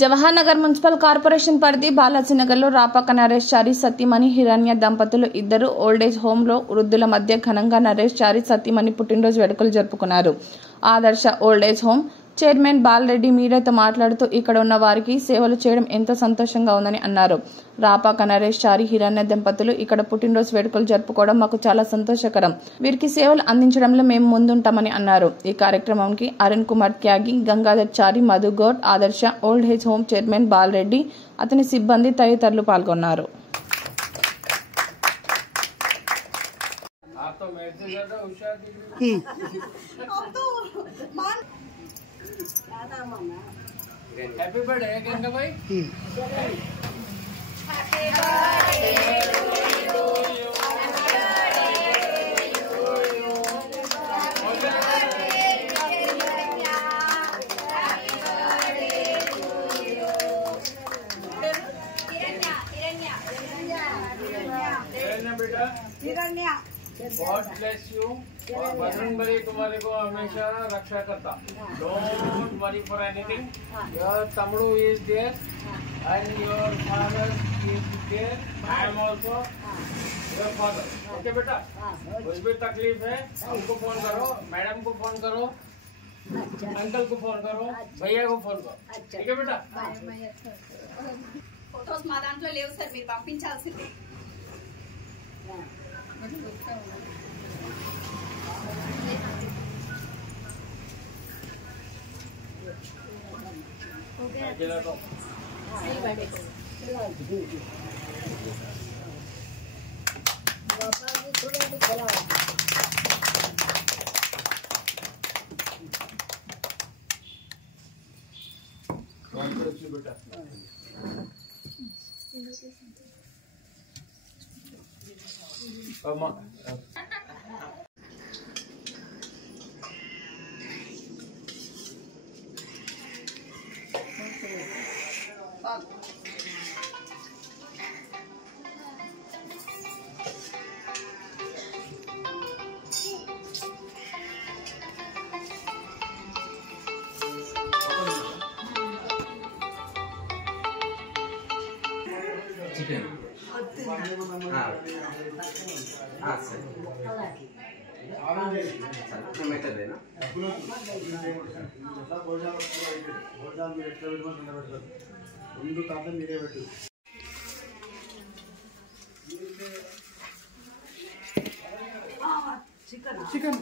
Jawahar Nagar municipal corporation పరిధి బాలాజీనగర్లో రాపాక నరేష్ చారి సతీమణి హిరణ్య దంపతులు ఇద్దరు ఓల్డేజ్ హోంలో వృద్ధుల మధ్య ఘనంగా నరేష్ చారి సతీమణి పుట్టినరోజు వేడుకలు జరుపుకున్నారు. ఆదర్శ ఓల్డేజ్ హోం చైర్మన్ బాలరెడ్డి మీడియాతో మాట్లాడుతూ ఇక్కడ ఉన్న వారికి సేవలు చేయడం ఎంతో సంతోషంగా ఉందని అన్నారు. రాపాక నరేష్ చారి హిరణ్య దంపతులు ఇక్కడ పుట్టినరోజు వేడుకలు జరుపుకోవడం మాకు చాలా సంతోషకరం. వీరికి సేవలు అందించడంలో మేము ముందుంటామని అన్నారు. ఈ కార్యక్రమానికి అరుణ్ కుమార్ త్యాగి, గంగాధర్ చారి, మధు గౌడ్, ఆదర్శ old age home chairman Bala Reddy, అతని సిబ్బంది తదితరులు పాల్గొన్నారు. हैप्पी बर्थडे गंगा भाई। हैप्पी बेटा हिरण्या God bless you और बजरंग बली तुम्हारे को हमेशा रक्षा करता. Don't worry for anything. Your Tamru is there and your father is there. I am also your father. Okay बेटा? कुछ भी तकलीफ है हमको फोन करो, मैडम को फोन करो, अंकल को फोन करो, भैया को फोन करो. ठीक है बेटा? फोटोस మా దాంట్లో లేవు సార్, మీరు పంపించాల్సిందే. चिकन टमाटर देना चिकन